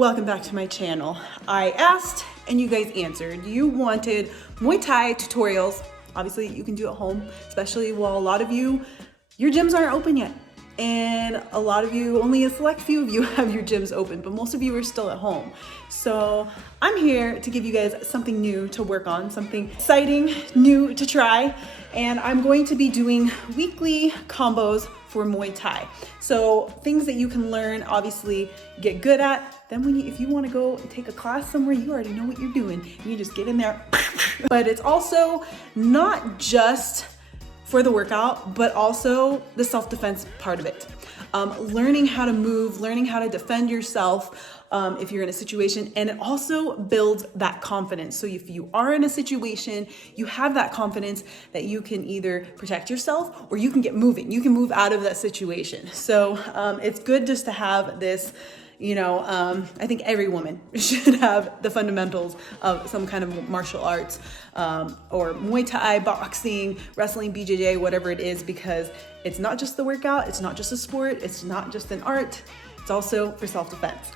welcome back to my channel. I asked and you guys answered. You wanted Muay Thai tutorials. Obviously you can do at home, especially while a lot of you, your gyms aren't open yet. And a lot of you, only a select few of you have your gyms open, but most of you are still at home. So I'm here to give you guys something new to work on, something exciting, new to try. And I'm going to be doing weekly combos for Muay Thai. So things that you can learn, obviously get good at. Then if you want to go and take a class somewhere, you already know what you're doing. You just get in there. But it's also not just for the workout, but also the self-defense part of it. Learning how to move, learning how to defend yourself if you're in a situation, and it also builds that confidence. So if you are in a situation, you have that confidence that you can either protect yourself or you can get moving. You can move out of that situation. So it's good just to have this, I think every woman should have the fundamentals of some kind of martial arts or Muay Thai, boxing, wrestling, BJJ, whatever it is, because it's not just the workout, it's not just a sport, it's not just an art, it's also for self-defense.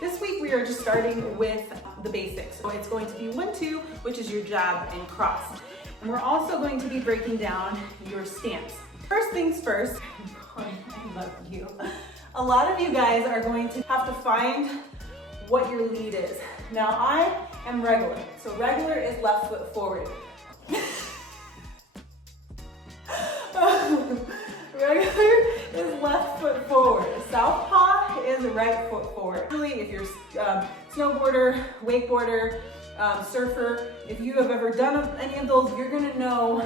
This week we are just starting with the basics. So it's going to be 1-2, which is your jab and cross. And we're also going to be breaking down your stance. First things first, I love you. A lot of you guys are going to have to find what your lead is. Now I am regular. So regular is left foot forward. Regular is left foot forward. Southpaw is right foot forward. Really, if you're snowboarder, wakeboarder, surfer, if you have ever done any of those, you're gonna know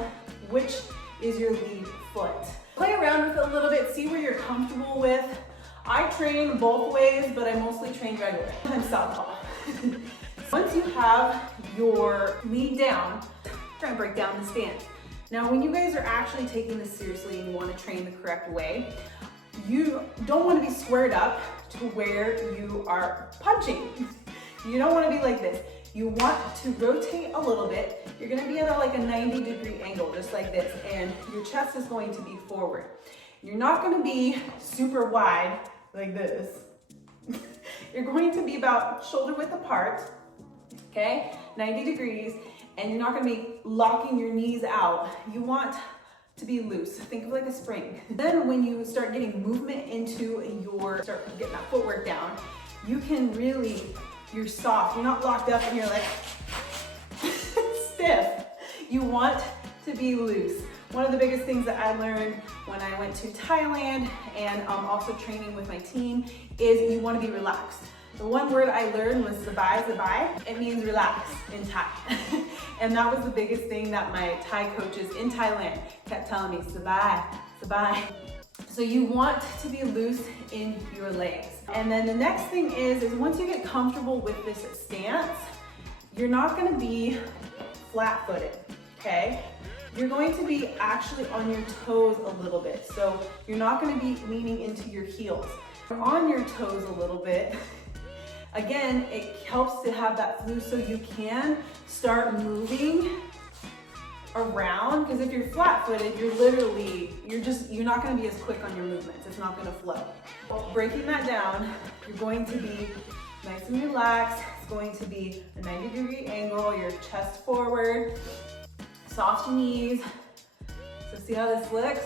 which is your lead foot. Play around with it a little bit, see where you're comfortable with. I train both ways, but I mostly train regular. I'm southpaw. Once you have your lead down, we're gonna break down the stance. Now, when you guys are actually taking this seriously and you wanna train the correct way, you don't wanna be squared up to where you are punching. You don't wanna be like this. You want to rotate a little bit. You're gonna be at like a 90-degree angle, just like this, and your chest is going to be forward. You're not gonna be super wide like this. You're going to be about shoulder width apart, okay? 90 degrees, and you're not gonna be locking your knees out. You want to be loose. Think of like a spring. Then when you start getting movement into start getting that footwork down, you can really, you're soft. You're not locked up and you're like stiff. You want to be loose. One of the biggest things that I learned when I went to Thailand and also training with my team is you want to be relaxed. The one word I learned was sabai, sabai. It means relax in Thai. And that was the biggest thing that my Thai coaches in Thailand kept telling me, sabai, sabai. So you want to be loose in your legs. And then the next thing is once you get comfortable with this stance, you're not going to be flat-footed, okay? You're going to be actually on your toes a little bit. So you're not going to be leaning into your heels. You're on your toes a little bit. Again, it helps to have that flow so you can start moving around, because if you're flat-footed, you're not going to be as quick on your movements. It's not going to flow. Well, breaking that down, you're going to be nice and relaxed. It's going to be a 90-degree angle, your chest forward, soft knees. So see how this looks?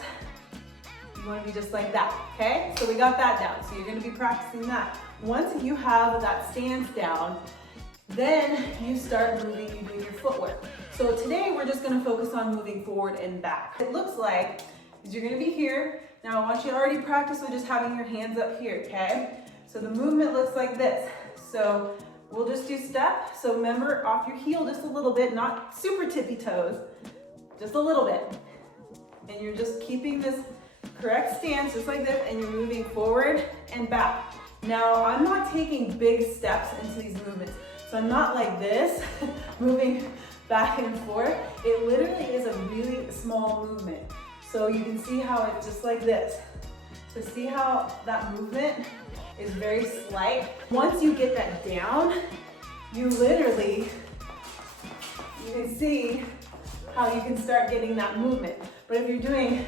You want to be just like that, okay? So we got that down. So you're going to be practicing that. Once you have that stance down, then you start moving, you do your footwork. So today we're just going to focus on moving forward and back. It looks like is you're going to be here. Now I want you to already practice with just having your hands up here, okay? So the movement looks like this. So we'll just do step. So remember, off your heel just a little bit, not super tippy toes, just a little bit. And you're just keeping this correct stance just like this, and you're moving forward and back. Now, I'm not taking big steps into these movements. So I'm not like this, moving back and forth. It literally is a really small movement. So you can see how it's just like this. So see how that movement is very slight. Once you get that down, you can see how you can start getting that movement. But if you're doing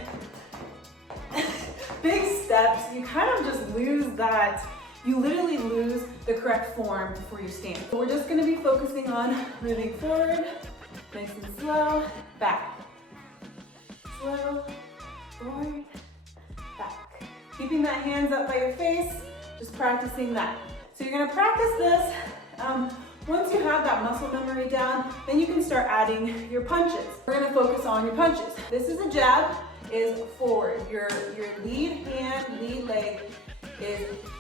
big steps, you kind of just lose that you literally lose the correct form for your stance. So we're just gonna be focusing on moving forward, nice and slow, back. Slow, forward, back. Keeping that hands up by your face, just practicing that. So you're gonna practice this. Once you have that muscle memory down, then you can start adding your punches. We're gonna focus on your punches. This is a jab, is forward. Your lead hand, lead leg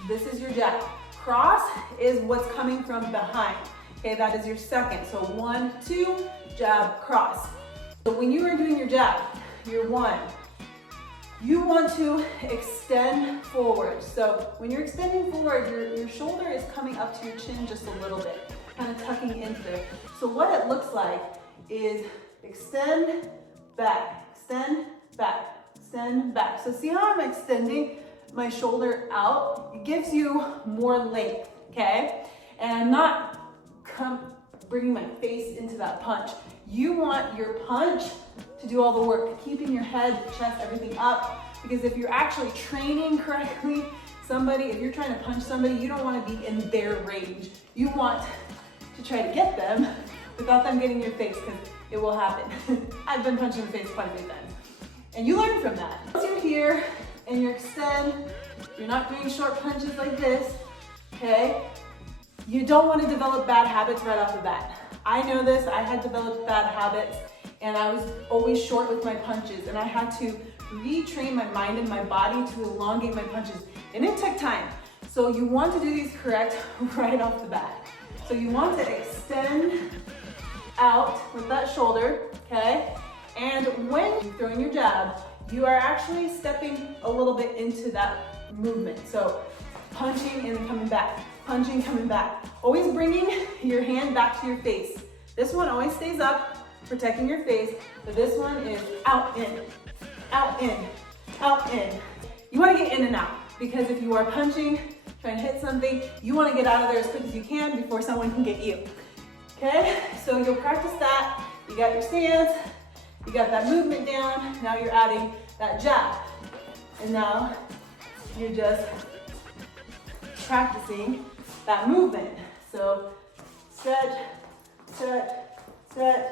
this is your jab. Cross is what's coming from behind. Okay, that is your second. So 1, 2, jab, cross. So when you are doing your jab, your 1, you want to extend forward. So when you're extending forward, your shoulder is coming up to your chin just a little bit, kind of tucking into there. So what it looks like is extend, back, extend, back, extend, back. So see how I'm extending my shoulder out? It gives you more length, okay? And I'm not bringing my face into that punch. You want your punch to do all the work, keeping your head, chest, everything up. Because if you're actually training correctly, if you're trying to punch somebody, you don't want to be in their range. You want to try to get them without them getting your face, because it will happen. I've been punched in the face quite a few times. And you learn from that. Once you're here and you extend, you're not doing short punches like this, okay? You don't want to develop bad habits right off the bat. I know this, I had developed bad habits, and I was always short with my punches, and I had to retrain my mind and my body to elongate my punches, and it took time. So you want to do these correct right off the bat. So you want to extend out with that shoulder, okay? And when you're throwing your jab, you are actually stepping a little bit into that movement. So punching and coming back, punching, coming back. Always bringing your hand back to your face. This one always stays up, protecting your face, but this one is out, in, out, in, out, in. You want to get in and out, because if you are punching, trying to hit something, you want to get out of there as quick as you can before someone can get you. Okay, so you'll practice that. You got your stance, you got that movement down, now you're adding that jab. And now you're just practicing that movement. So stretch, stretch, stretch,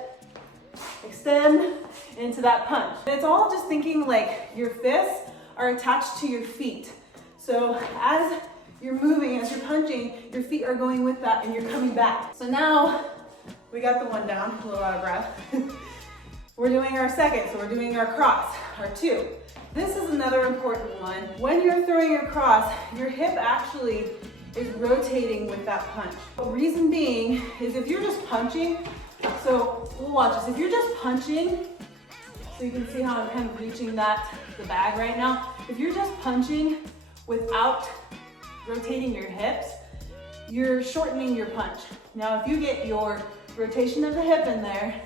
extend into that punch. And it's all just thinking like your fists are attached to your feet. So as you're moving, as you're punching, your feet are going with that and you're coming back. So now we got the one down, a little out of breath. We're doing our second, so we're doing our cross, our 2. This is another important one. When you're throwing your cross, your hip actually is rotating with that punch. The reason being is if you're just punching, so we'll watch this. If you're just punching, so you can see how I'm kind of reaching the bag right now. If you're just punching without rotating your hips, you're shortening your punch. Now, if you get your rotation of the hip in there,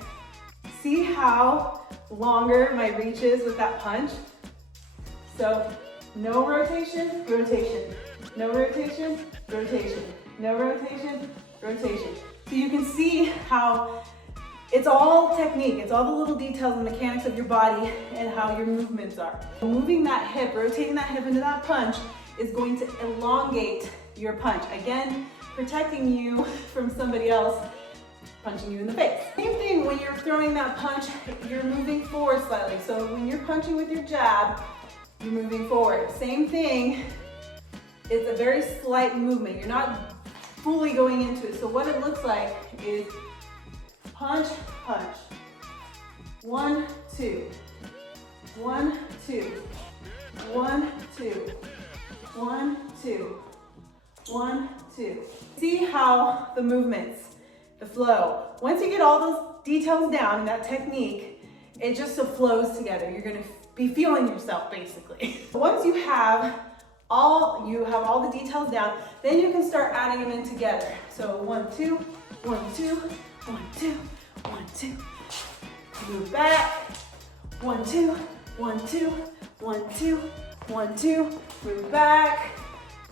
see how longer my reach is with that punch? So no rotation, rotation. No rotation, rotation. No rotation, rotation. So you can see how it's all technique. It's all the little details and mechanics of your body and how your movements are. Moving that hip, rotating that hip into that punch is going to elongate your punch. Again, protecting you from somebody else punching you in the face. Same thing when you're throwing that punch, you're moving forward slightly. So when you're punching with your jab, you're moving forward. Same thing, it's a very slight movement. You're not fully going into it. So what it looks like is punch, punch. 1, 2. 1, 2. 1, 2. 1, 2. 1, 2. See how the movements, the flow. Once you get all those details down in that technique, it just flows together. You're gonna be feeling yourself basically. Once you have all the details down, then you can start adding them in together. So 1, 2, 1, 2, 1, 2, 1, 2. Move back. 1, 2, 1, 2, 1, 2, 1, 2. Move back.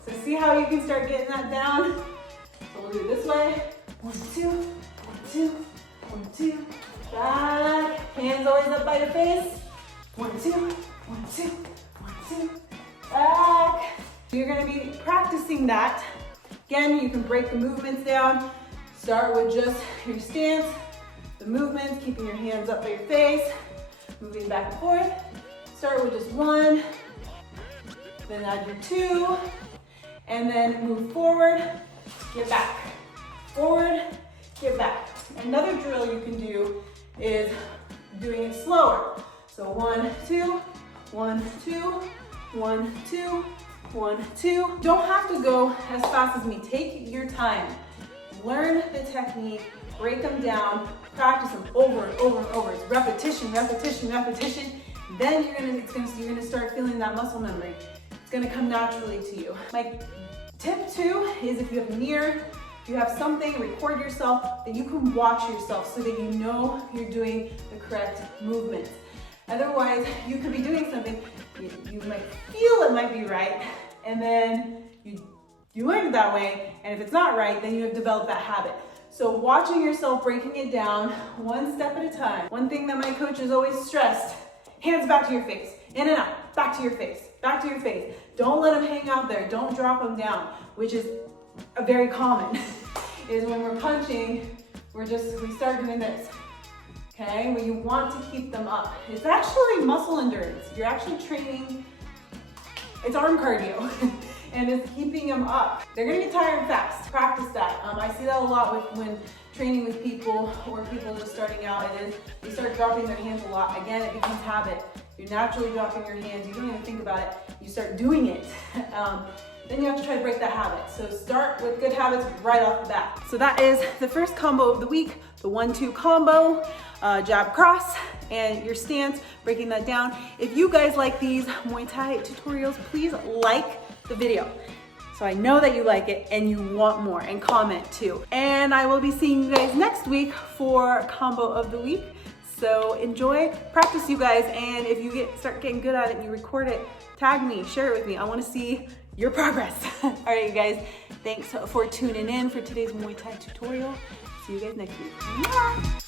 So see how you can start getting that down? So we'll do it this way. 1, 2, 1, 2, 1, 2. Back. Hands always up by your face. 1, 2, 1, 2, 1, 2. Back. You're gonna be practicing that. Again, you can break the movements down. Start with just your stance, the movements, keeping your hands up by your face, moving back and forth. Start with just one, then add your two, and then move forward, get back. Forward, get back. Another drill you can do is doing it slower. So 1, 2, 1, 2, 1, 2, 1, 2. Don't have to go as fast as me. Take your time. Learn the technique, break them down, practice them over and over and over. It's repetition, repetition, repetition. Then you're gonna start feeling that muscle memory. It's gonna come naturally to you. My tip 2 is if you have a mirror, if you have something, record yourself, that you can watch yourself so that you know you're doing the correct movements. Otherwise, you could be doing something, you might feel it might be right, and then you learned it that way, and if it's not right, then you have developed that habit. So watching yourself, breaking it down, one step at a time. One thing that my coach has always stressed, hands back to your face, in and out, back to your face, back to your face. Don't let them hang out there, don't drop them down, which is a very common, is when we're punching, we start doing this, okay? Well, you want to keep them up. It's actually muscle endurance. You're actually training, it's arm cardio, and it's keeping them up. They're gonna get tired fast. Practice that. I see that a lot when training with people or people just starting out, they start dropping their hands a lot. Again, it becomes habit. You're naturally dropping your hands. You don't even think about it. You start doing it. Then you have to try to break that habit. So start with good habits right off the bat. So that is the first combo of the week, the 1-2 combo, jab cross, and your stance, breaking that down. If you guys like these Muay Thai tutorials, please like the video, so I know that you like it and you want more, and comment too. And I will be seeing you guys next week for combo of the week. So enjoy, practice you guys, and if you start getting good at it and you record it, tag me, share it with me. I want to see your progress. All right, you guys, thanks for tuning in for today's Muay Thai tutorial. See you guys next week. Mwah!